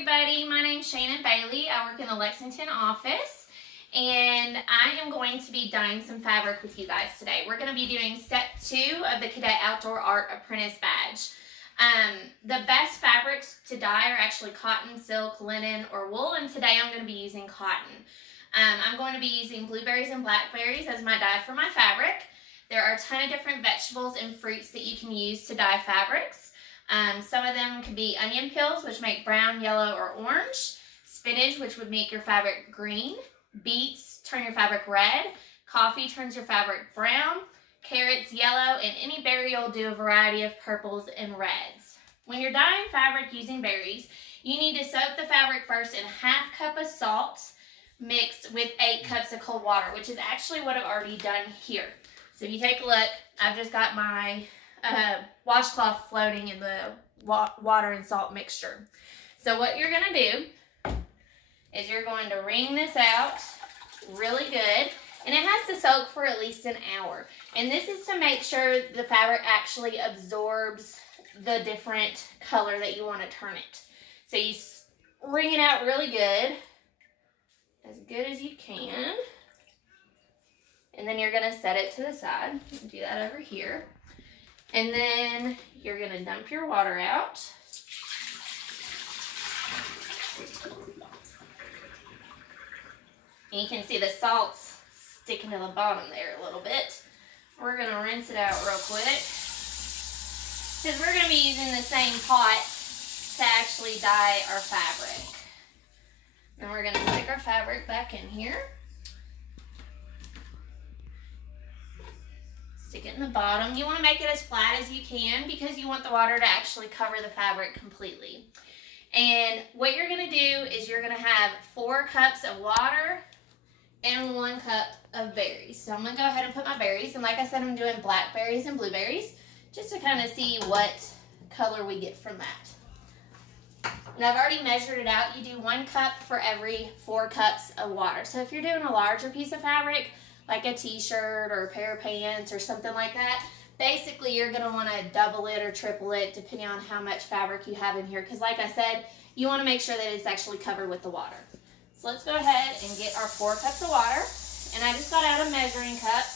everybody, my name's Shannon Bailey. I work in the Lexington office and I am going to be dyeing some fabric with you guys today. We're going to be doing step 2 of the Cadette Outdoor Art Apprentice badge. The best fabrics to dye are actually cotton, silk, linen, or wool, and today I'm going to be using cotton. I'm going to be using blueberries and blackberries as my dye for my fabric. There are a ton of different vegetables and fruits that you can use to dye fabrics. Some of them could be onion peels, which make brown, yellow, or orange. Spinach, which would make your fabric green. Beets turn your fabric red. Coffee turns your fabric brown. Carrots, yellow, and any berry will do a variety of purples and reds. When you're dyeing fabric using berries, you need to soak the fabric first in a 1/2 cup of salt mixed with 8 cups of cold water, which is actually what I've already done here. So if you take a look, I've just got my washcloth floating in the water and salt mixture. So what you're going to do is you're going to wring this out really good, and it has to soak for at least an hour. And this is to make sure the fabric actually absorbs the different color that you want to turn it. So you wring it out really good as you can. And then you're going to set it to the side. Do that over here. And then you're going to dump your water out. And you can see the salt's sticking to the bottom there a little bit. We're going to rinse it out real quick, because we're going to be using the same pot to actually dye our fabric. Then we're going to stick our fabric back in here. Stick it in the bottom. You want to make it as flat as you can because you want the water to actually cover the fabric completely. And what you're going to do is you're going to have 4 cups of water and 1 cup of berries. So I'm going to go ahead and put my berries. And like I said, I'm doing blackberries and blueberries just to kind of see what color we get from that. And I've already measured it out. You do 1 cup for every 4 cups of water. So if you're doing a larger piece of fabric, like a t-shirt or a pair of pants or something like that, basically you're going to want to double it or triple it depending on how much fabric you have in here, because like I said, you want to make sure that it's actually covered with the water. So let's go ahead and get our 4 cups of water. And I just got out a measuring cup.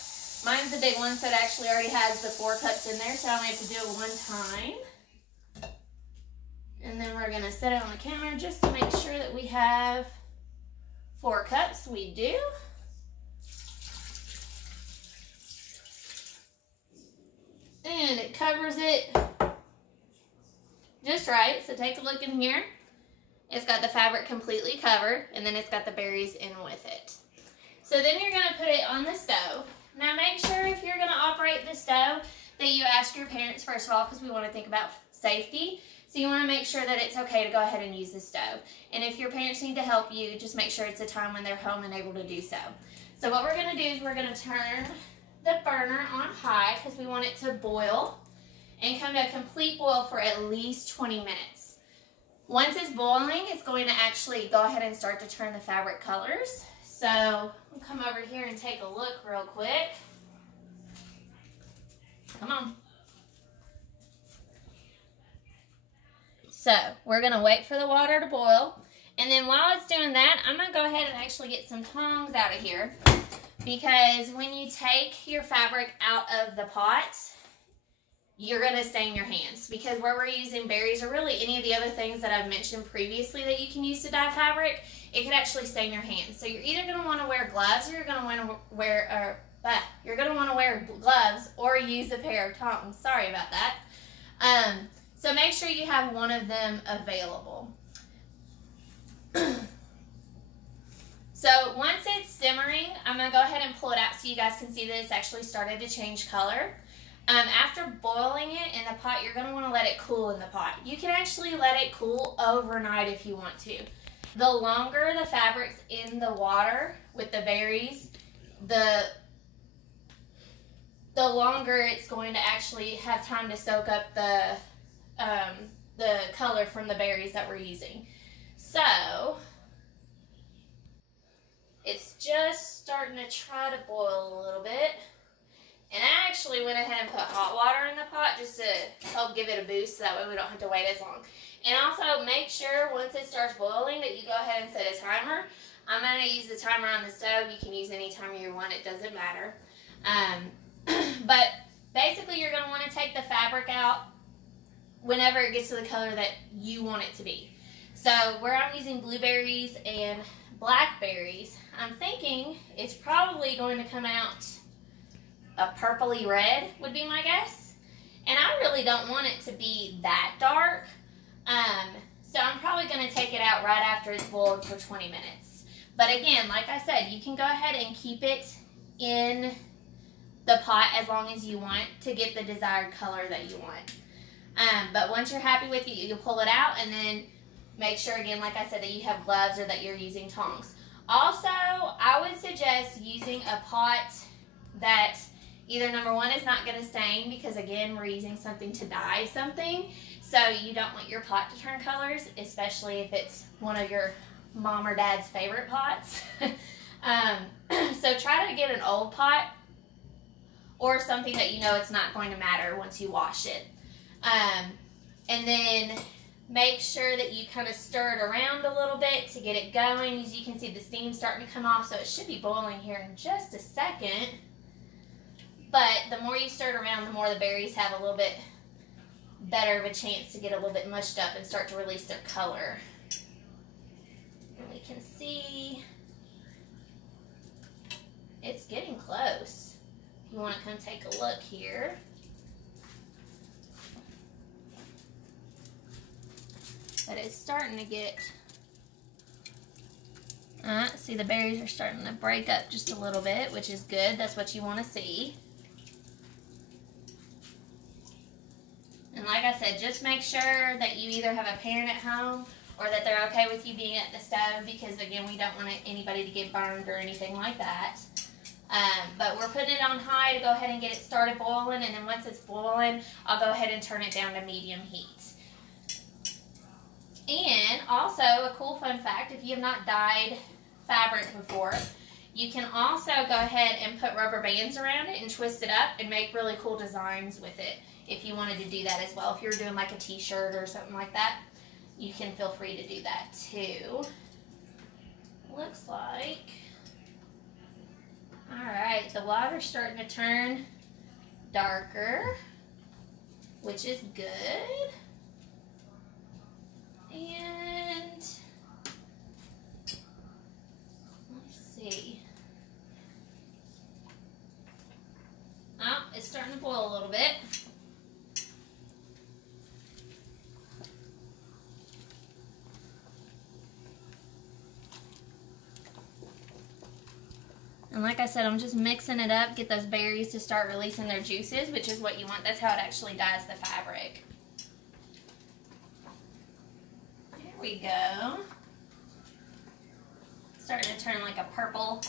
Mine's the big one, so it actually already has the 4 cups in there, so I only have to do it 1 time. And then we're going to set it on the counter just to make sure that we have 4 cups. We do. And it covers it just right. So take a look in here. It's got the fabric completely covered, and then it's got the berries in with it. So then you're going to put it on the stove. Now make sure if you're going to operate the stove that you ask your parents first of all, because we want to think about safety. So you want to make sure that it's okay to go ahead and use the stove. And if your parents need to help you, just make sure it's a time when they're home and able to do so. So what we're going to do is we're going to turn the burner on high because we want it to boil and come to a complete boil for at least 20 minutes. Once it's boiling, it's going to actually go ahead and start to turn the fabric colors. So we'll come over here and take a look real quick. Come on. So we're going to wait for the water to boil. And then while it's doing that, I'm going to go ahead and actually get some tongs out of here. Because when you take your fabric out of the pot, you're going to stain your hands. Because where we're using berries, or really any of the other things that I've mentioned previously that you can use to dye fabric, it could actually stain your hands. So you're either going to want to wear gloves, or you're going to want to wear gloves or use a pair of tongs. Sorry about that. So make sure you have one of them available. So once it's simmering, I'm going to go ahead and pull it out so you guys can see that it's actually started to change color. After boiling it in the pot, you're going to want to let it cool in the pot. You can actually let it cool overnight if you want to. The longer the fabric's in the water with the berries, the longer it's going to actually have time to soak up the color from the berries that we're using. So it's just starting to try to boil a little bit. And I actually went ahead and put hot water in the pot just to help give it a boost, so that way we don't have to wait as long. And also make sure once it starts boiling that you go ahead and set a timer. I'm going to use the timer on the stove. You can use any timer you want. It doesn't matter. But basically you're going to want to take the fabric out whenever it gets to the color that you want it to be. So where I'm using blueberries and blackberries, I'm thinking it's probably going to come out a purpley red would be my guess. And I really don't want it to be that dark. So I'm probably going to take it out right after it's boiled for 20 minutes. But again, like I said, you can go ahead and keep it in the pot as long as you want to get the desired color that you want. But once you're happy with it, you'll pull it out, and then make sure, again, like I said, that you have gloves or that you're using tongs. Also, I would suggest using a pot that either, number one, is not going to stain, because again, we're using something to dye something. So you don't want your pot to turn colors, especially if it's one of your mom or dad's favorite pots. So try to get an old pot or something that you know it's not going to matter once you wash it. And then make sure that you kind of stir it around a little bit to get it going. As you can see, the steam starting to come off, so it should be boiling here in just a second. But the more you stir it around, the more the berries have a little bit better of a chance to get a little bit mushed up and start to release their color. And we can see it's getting close. If you want to come take a look here. But it's starting to get, see, the berries are starting to break up just a little bit, which is good. That's what you want to see. And like I said, just make sure that you either have a parent at home or that they're okay with you being at the stove, because again, we don't want anybody to get burned or anything like that. But we're putting it on high to go ahead and get it started boiling, and then once it's boiling, I'll go ahead and turn it down to medium heat. And also, a cool fun fact, if you have not dyed fabric before, you can also go ahead and put rubber bands around it and twist it up and make really cool designs with it if you wanted to do that as well. If you're doing like a t-shirt or something like that, you can feel free to do that too. Looks like, alright, the water's starting to turn darker, which is good. And let's see. Oh, it's starting to boil a little bit. And like I said, I'm just mixing it up, get those berries to start releasing their juices, which is what you want. That's how it actually dyes the fabric. There we go. Starting to turn like a purple.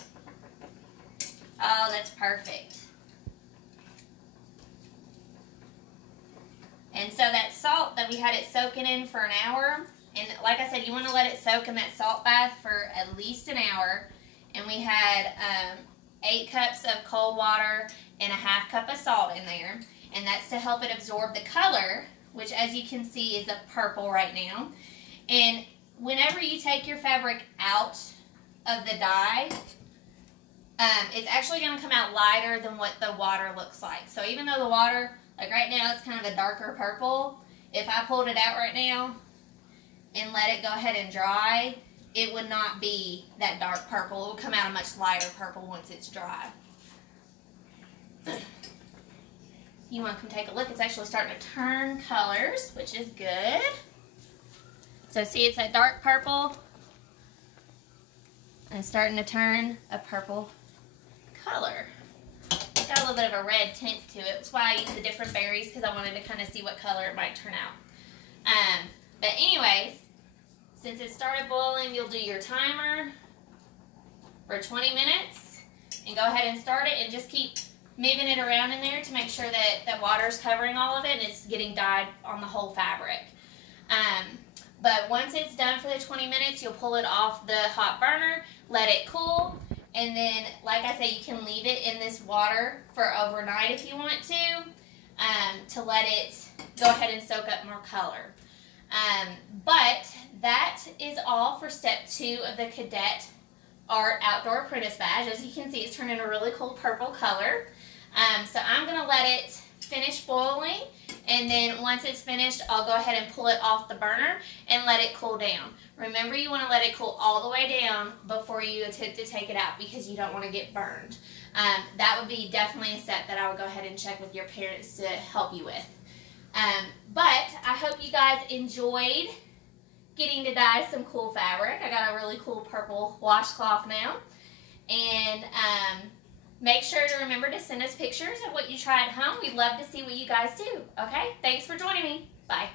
Oh, that's perfect. And so that salt that we had it soaking in for an hour, and like I said, you want to let it soak in that salt bath for at least an hour. And we had 8 cups of cold water and a ½ cup of salt in there. And that's to help it absorb the color, which as you can see is a purple right now. And whenever you take your fabric out of the dye, it's actually going to come out lighter than what the water looks like. So even though the water, like right now, it's kind of a darker purple, if I pulled it out right now and let it go ahead and dry, it would not be that dark purple. It will come out a much lighter purple once it's dry. You want to come take a look. It's actually starting to turn colors, which is good. So see, it's that dark purple and it's starting to turn a purple color. It's got a little bit of a red tint to it. That's why I used the different berries, because I wanted to kind of see what color it might turn out. But anyways, since it started boiling, you'll do your timer for 20 minutes and go ahead and start it, and just keep moving it around in there to make sure that the water's covering all of it and it's getting dyed on the whole fabric. But once it's done for the 20 minutes, you'll pull it off the hot burner, let it cool, And then, like I said, you can leave it in this water for overnight if you want to let it go ahead and soak up more color. But that is all for step 2 of the Cadette Art Outdoor Apprentice Badge. As you can see, it's turning a really cool purple color. So I'm going to let it finish boiling, and then once it's finished, I'll go ahead and pull it off the burner and let it cool down. Remember, you want to let it cool all the way down before you attempt to take it out because you don't want to get burned. That would be definitely a step that I would go ahead and check with your parents to help you with. But I hope you guys enjoyed getting to dye some cool fabric. I got a really cool purple washcloth now. And make sure to remember to send us pictures of what you try at home. We'd love to see what you guys do. Okay? Thanks for joining me. Bye.